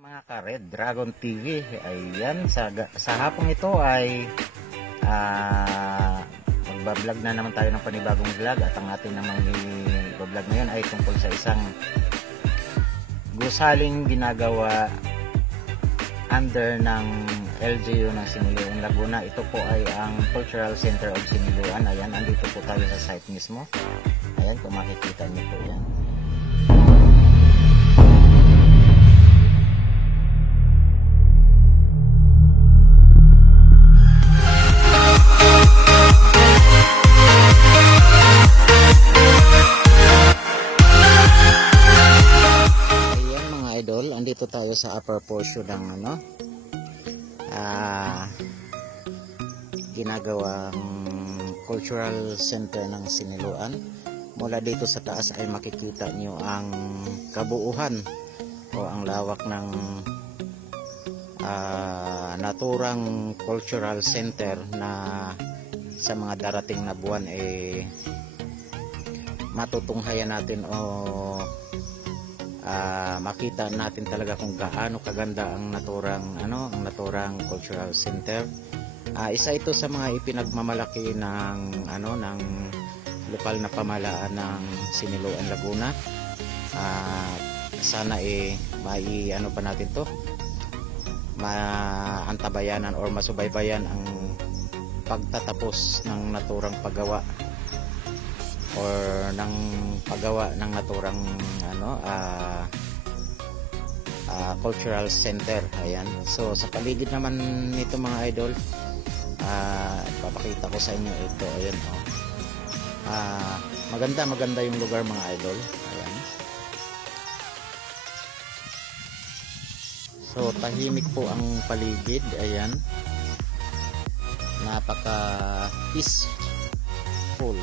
Mga ka-Red Dragon TV, ayan, sa hapong ito ay magbablog na naman tayo ng panibagong vlog at ang ating namang i-vlog ngayon ay tungkol sa isang gusaling ginagawa under ng LGU ng Siniluan, Laguna. Ito po ay ang Cultural Center of Siniluan. Ayan, andito po tayo sa site mismo. Ayan, kung makikita niyo po yan. Andito tayo sa upper portion ng ginagawang cultural center ng Siniluan. Mula dito sa taas ay makikita nyo ang kabuuhan o ang lawak ng naturang cultural center na sa mga darating na buwan matutunghayan natin o makita natin talaga kung gaano kaganda ang naturang cultural center. Isa ito sa mga ipinagmamalaki ng lokal na pamahalaan ng Siniluan, Laguna. Sana pa natin to, maantabayanan or masubaybayan ang pagtatapos ng naturang paggawa or ng paggawa ng naturang cultural center. Ayan, so sa paligid naman nito mga idol, papakita ko sa inyo ito. Ayan, maganda yung lugar mga idol. Ayan, so tahimik po ang paligid. Ayan, napaka peaceful.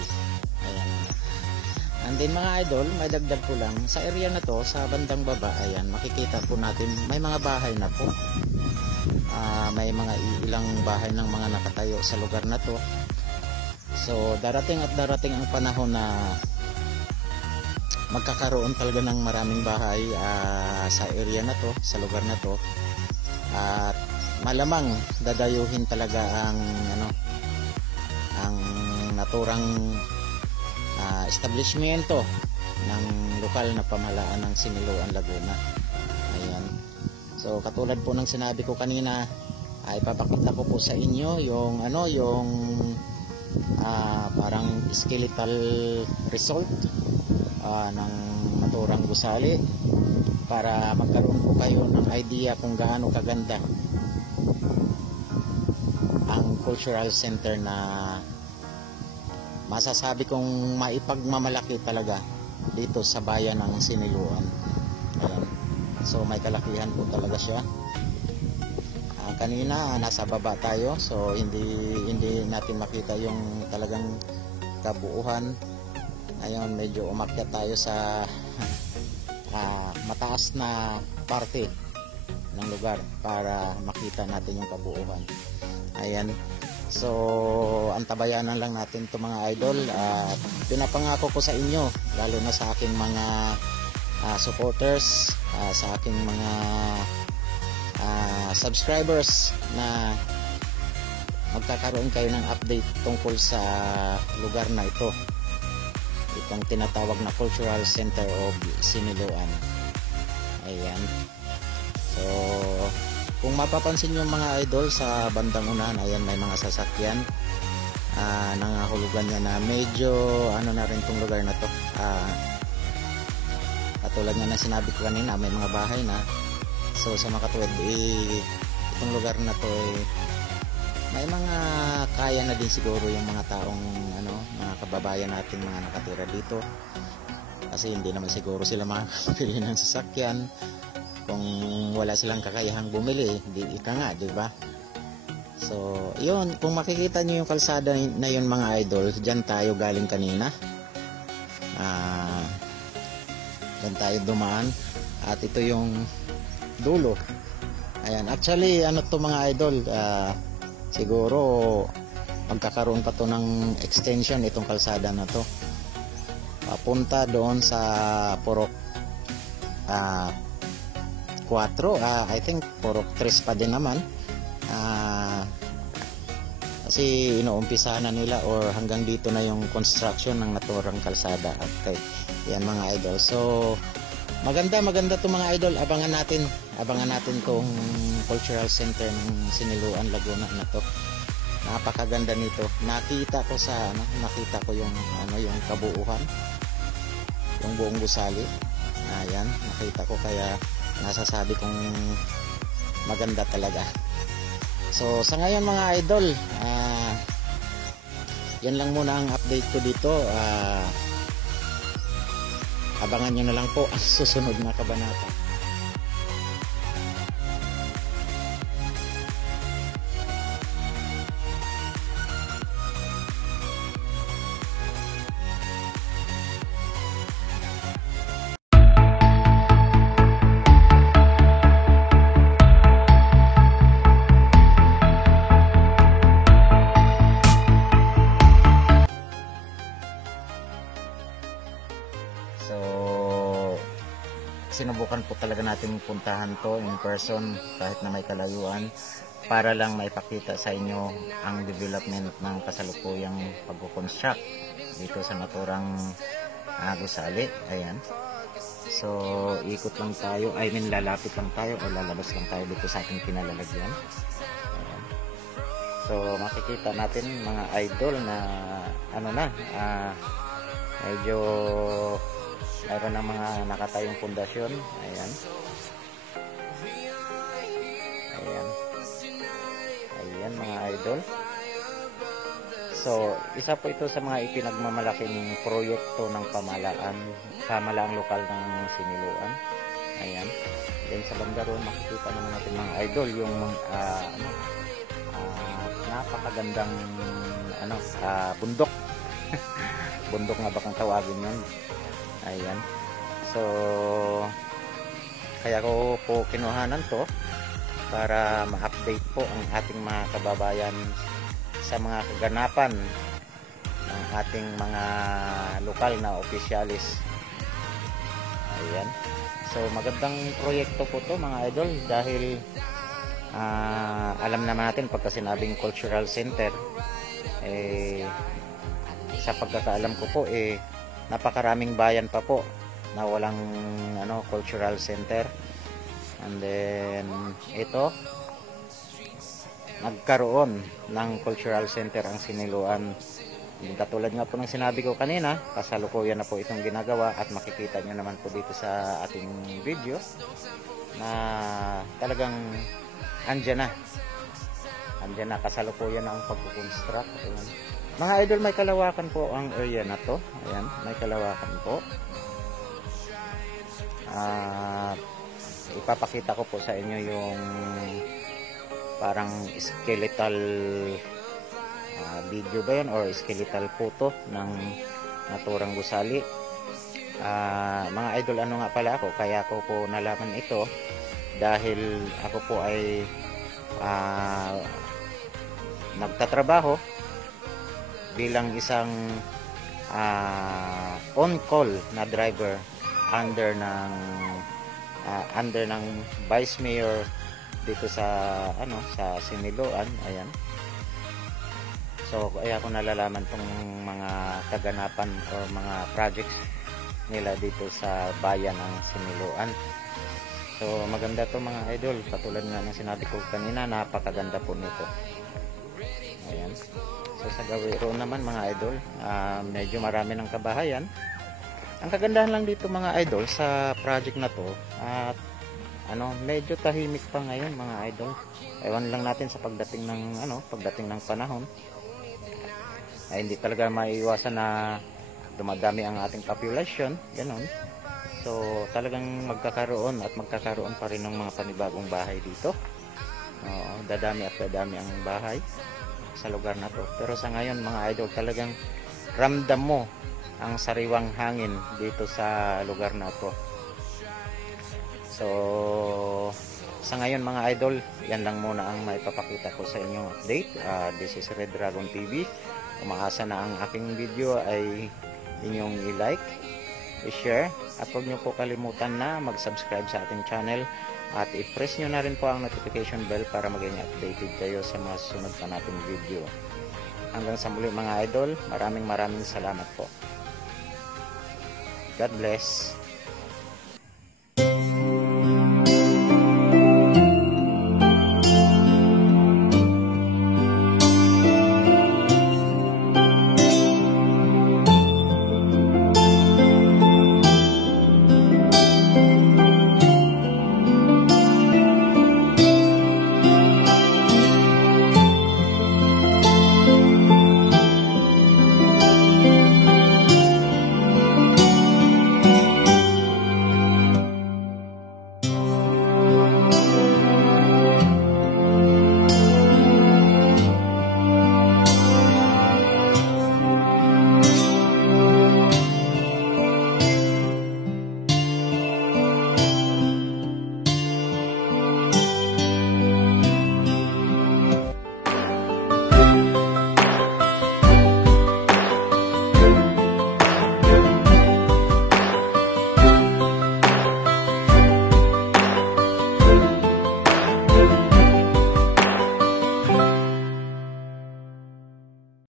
And then mga idol, may dagdag ko lang, sa area na to, sa bandang baba, ayan, makikita po natin, may mga bahay na po. May mga ilang bahay ng mga nakatayo sa lugar na to. So, darating ang panahon na magkakaroon talaga ng maraming bahay sa area na to, sa lugar na to. At malamang dadayuhin talaga ang naturang establishmento ng lokal na pamahalaan ng Siniluan, Laguna. Ayan. So katulad po ng sinabi ko kanina, ay papakita ko po sa inyo yung parang skeletal result ng naturang gusali para magkaroon po kayo ng idea kung gaano kaganda ang cultural center na masasabi kong maipagmamalaki talaga dito sa bayan ng Siniluan. Ayan. So may kalakihan po talaga siya. Kanina nasa baba tayo, so hindi natin makita yung talagang kabuuhan. Ngayon medyo umakyat tayo sa mataas na parte ng lugar para makita natin yung kabuuhan. Ayan. So antabayanan lang natin to mga idol. Pinapangako ko sa inyo, lalo na sa aking mga supporters, sa aking mga subscribers, na magkakaroon kayo ng update tungkol sa lugar na ito, itong tinatawag na Cultural Center of Siniluan. Ayan. So kung mapapansin nyo mga idol, sa bandang unahan, ayan, may mga sasakyan. Nangahulugan niya na medyo na rin tong lugar na to. Katulad nga na sinabi ko kanina, may mga bahay na. So sa makatuwid, itong lugar na to may mga kaya na din siguro yung mga taong mga kababayan natin mga nakatira dito, kasi hindi naman siguro sila makakapili ng sasakyan kung wala silang kakayahang bumili. Ika nga, di ba? So, yun, kung makikita nyo yung kalsada na yun mga idol, dyan tayo galing kanina. Dyan tayo dumaan. At ito yung dulo. Ayan, actually, to mga idol, siguro magkakaroon pa to ng extension itong kalsada na to. Papunta doon sa Purok I think puro 3 pa din naman. Kasi inuumpisa na nila or hanggang dito na yung construction ng naturang kalsada. Okay, yan mga idol. So maganda to mga idol. Abangan natin tong cultural center ng Siniluan, Laguna na to. Napakaganda nito. Nakita ko yung yung kabuuan, yung buong gusali. Ayan, nakita ko, kaya nasasabi kong maganda talaga. So sa ngayon mga idol, yan lang muna ang update ko dito. Abangan nyo na lang po ang susunod na kabanata. Sinubukan po talaga natin puntahan to in person kahit na may kalayuan, para lang maipakita sa inyo ang development ng kasalukuyang pagko-construct dito sa naturang gusali. Ayan. So ikot lang tayo, lalapit lang tayo o lalabas lang tayo dito sa ating pinalalagyan. Ayan. So makikita natin mga idol na medyo mayroon ng mga nakatayong pundasyon. Ayan. Ayan mga idol. So isa po ito sa mga ipinagmamalaking proyekto ng pamalaang lokal ng Siniluan. Ayan. Then sa banda roon makikita naman natin mga idol yung napakagandang bundok. Bundok nga ba kung tawagin yun. Ayan. So kaya ko po kinuhanan to para ma-update po ang ating mga kababayan sa mga kaganapan ng ating mga lokal na opisyalis. Ayan. So magandang proyekto po to mga idol, dahil alam naman natin pagka sinabing cultural center, sa pagkakaalam ko po napakaraming bayan pa po na walang cultural center. And then ito, nagkaroon ng cultural center ang Siniluan. Katulad nga po ng sinabi ko kanina, kasalukuyan na po itong ginagawa, at makikita nyo naman po dito sa ating video na talagang andyan na, kasalukuyan na ang pagkukonstruct. Mga idol, may kalawakan po ang area na to. Ayan, may kalawakan po. Ipapakita ko po sa inyo yung parang skeletal video ba yun, or skeletal photo ng naturang gusali. Mga idol, nga pala ako, kaya ko po nalaman ito dahil ako po ay nagtatrabaho bilang isang on-call na driver under ng Vice Mayor dito sa Siniluan. Ayan. So kaya ko nalalaman tong mga kaganapan or mga projects nila dito sa bayan ng Siniluan. So maganda to mga idol, katulad nga ng sinabi ko kanina, napakaganda po nito. Ayan. So sa Gawiro naman mga idol, medyo marami ng kabahayan. Ang kagandahan lang dito mga idol sa project na to, at medyo tahimik pa ngayon mga idol. Ewan lang natin sa pagdating ng panahon ay hindi talaga maiiwasan na dumadami ang ating population, ganun. So talagang magkakaroon pa rin ng mga panibagong bahay dito. Dadami ang bahay sa lugar na to. Pero sa ngayon mga idol, talagang ramdam mo ang sariwang hangin dito sa lugar na to. So sa ngayon mga idol, yan lang muna ang maipapakita ko sa inyong update. This is Red Dragon TV. Umaasa na ang aking video ay inyong i-like, i-share, at huwag nyo po kalimutan na mag-subscribe sa ating channel at i-press nyo na rin po ang notification bell para maging updated kayo sa mga susunod pa nating video. Hanggang sa muli mga idol, maraming salamat po. God bless.